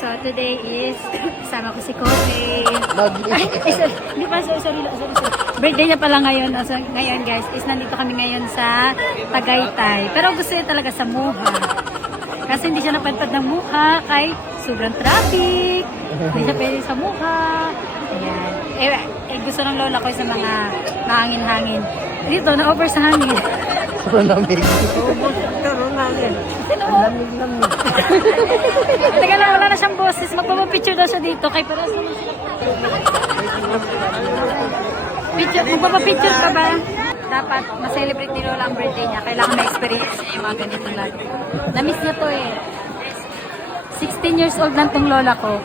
So today is kasama ko si Kobe. Hindi pa, sorry. Birthday niya pala ngayon. So, ngayon guys, is nandito kami ngayon sa Tagaytay. Pero gusto niya talaga sa Muha. Kasi hindi siya napadpad ng Muha kay sobrang traffic. Hindi siya pwede sa Muha. Ayan. Gusto ng lola ko sa mga mahangin-hangin. Dito, na-over sa hangin. Lamig. Lamig. Teka lang, wala na siyang boses. Magpapapicture daw siya dito. Kay para naman sila. Magpapapicture ka ba? Dapat ma-celebrate ni Lola ang birthday niya. Kailangan ma-experience niya yung mga ganito lang. Na-miss niya to eh. 16 years old lang tong lola ko.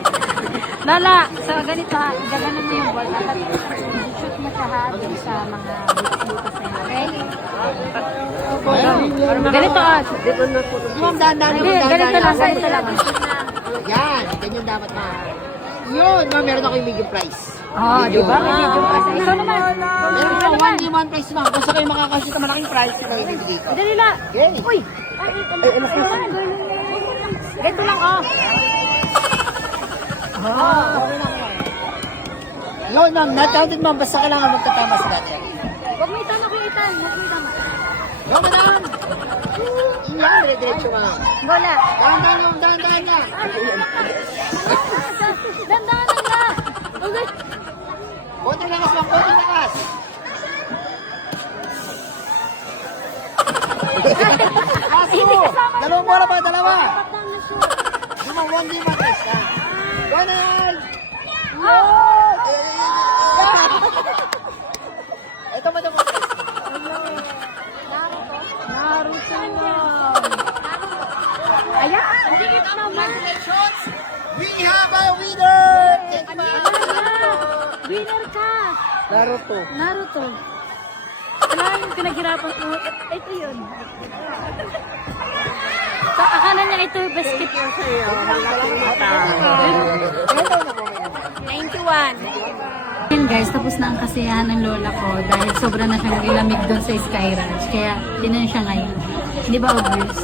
Lola, so ganito ha, gaganan mo yung ball. Dapat shoot mo siya ha, dun sa mga butas-butas na yun. Okay? Ganito ha. Ganito lang. Yan, ganyan dapat na. Yun, meron ako yung medium price. Oo, di ba? May medium price. Ikaw naman. Meron ako 1 price na. Kung sa kayo makakasya sa malaking price, ito yung bibigay ko. Dali lang. Okay. Uy! Ganito lang oh. Yun, ma'am, not-counted ma'am, basta kailangan magtatama sa dati. Huwag mo itama ko itan. Huwag mo itama. Yo, madam! Iyan, dire-diretso ka lang. Bola. Dahan-dahan yung dahan-dahan niya. Dandahan lang na. Okay. Konting lakas lang, konting lakas. Kaso! Dalawang bola pa, dalawa! Limang 1 game at least. Go na yan! Ito mo naman. Naruto lang. Ayan. Congratulations! We have a winner! Winner ka. Naruto. Wala yung pinaghirapan ko. Ito yun. So, akala niya ito yung basket. 91. Ayan guys, tapos na ang kasiyahan ng lola ko dahil sobra na siyang ilamig doon sa Sky Ranch. Kaya, di na siya ngayon. Hindi ba obvious?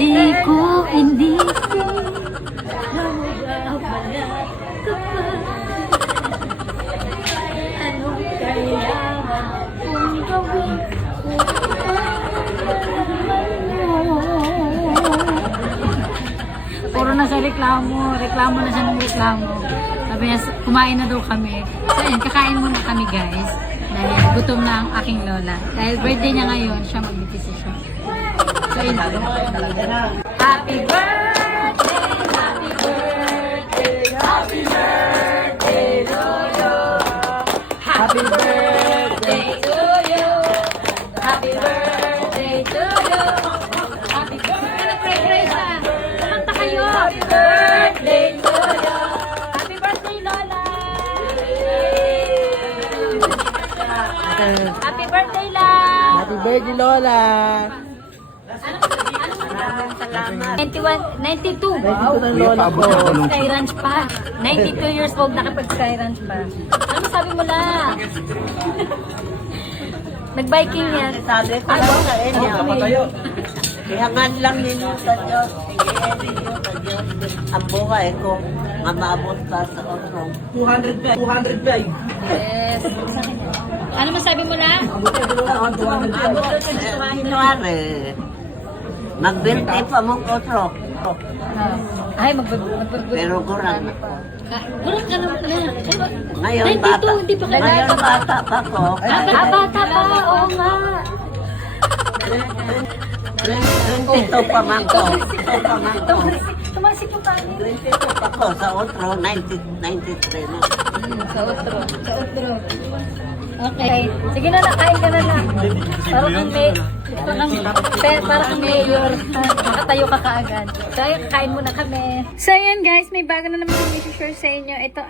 Di ko hindi puro na sa reklamo na siya ng reklamo. Sabi niya, kumain na daw kami. So ayun, kakain muna kami guys. Dahil gutom na ang aking lola. Dahil birthday niya ngayon, siya mag-decision. So yun. Happy birthday, happy birthday, happy birthday, Lolo. Happy birthday to you. Happy birthday to you. Happy birthday, kumanta kayo. Happy birthday to you. Happy birthday, Lola. Happy birthday, La. Happy birthday, Lola! 92. Wow. Lola ko. Sky Ranch pa. 92 years old nakapag Sky Ranch pa. Ano sabi mo la? Nag-biking yan. Sabi ko lang sa inyo. Ihangan lang ninyo sa Diyos. Tingin ninyo sa Diyos. Ang buhay ko, mamabot pa sa orong. 200 ba? Yes. Ano masabi mo la? Kunwari, magbirthday pa mong otro. Ay, Pero kurang ako. Kurang ka naman na. Ngayon 92, bata. hindi pa kayo. Ngayon bata pa ko. Bata pa, oo nga. 22 pa man ko. Tumasik yung kanin. 22 pa ko. Sa otro, 93 na. Sa otro. Okay. Sige na, kain ka na. Para kang mayor. Nakatayo ka kaagad. So, kain muna kami. So, ayan guys, may bago na naman yung i-share sa inyo. Ito